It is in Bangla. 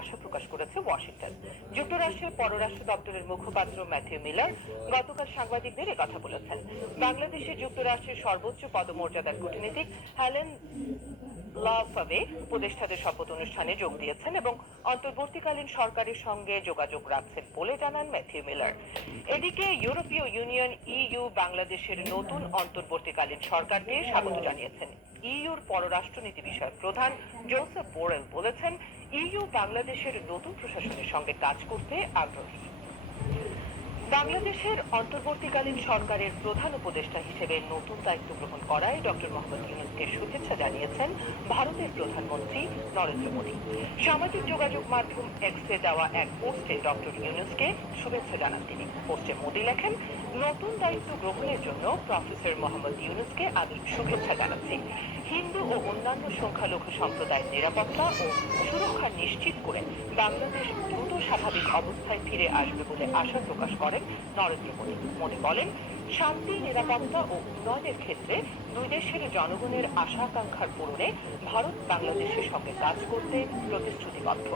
আশা প্রকাশ করেছে ওয়াশিংটন। যুক্তরাষ্ট্রের পররাষ্ট্র দপ্তরের মুখপাত্র ম্যাথিউ মিলার গতকাল সাংবাদিকদের কথা বলেছেন। বাংলাদেশে যুক্তরাষ্ট্রের সর্বোচ্চ পদমর্যাদার কূটনীতিক হ্যালেন লাফাবে উপদেষ্টাদের শপথ অনুষ্ঠানে যোগ দিয়েছেন এবং অন্তর্বর্তীকালীন সরকারের সঙ্গে যোগাযোগ রাখছেন বলে জানান ম্যাথিউ মিলার। এদিকে ইউরোপীয় ইউনিয়ন ইইউ বাংলাদেশের নতুন অন্তর্বর্তীকালীন সরকারকে স্বাগত জানিয়েছেন। ইইউর পররাষ্ট্রনীতি বিষয়ক প্রধান জোসেফ বোরেল বলেছেন ইইউ বাংলাদেশের নতুন প্রশাসনের সঙ্গে কাজ করতে আগ্রহী। বাংলাদেশের অন্তর্বর্তীকালীন সরকারের প্রধান উপদেষ্টা হিসেবে নতুন দায়িত্ব গ্রহণ করায় ডক্টর মোহাম্মদ ইউনুসকে শুভেচ্ছা জানিয়েছেন ভারতের প্রধানমন্ত্রী। নরেন্দ্র মোদী। সামাজিক যোগাযোগ মাধ্যম এক্সে দেওয়া এক পোস্টে ডক্টর ইউনুসকে শুভেচ্ছা জানান তিনি। পোস্টে মোদী লেখেন, নতুন দায়িত্ব গ্রহণের জন্য প্রফেসর মোহাম্মদ ইউনুসকে আজ শুভেচ্ছা জানাচ্ছি। হিন্দু ও অন্যান্য সংখ্যালঘু সম্প্রদায়ের নিরাপত্তা ও সুরক্ষা নিশ্চিত করে বাংলাদেশ দ্রুত স্বাভাবিক অবস্থায় ফিরে আসবে বলে আশা প্রকাশ করেন নরেন্দ্র মোদী। মনে বলেন, শান্তি, নিরাপত্তা ও উন্নয়নের ক্ষেত্রে দুই দেশের জনগণের আশা আকাঙ্ক্ষার পূরণে ভারত বাংলাদেশের সঙ্গে কাজ করতে প্রতিশ্রুতিবদ্ধ।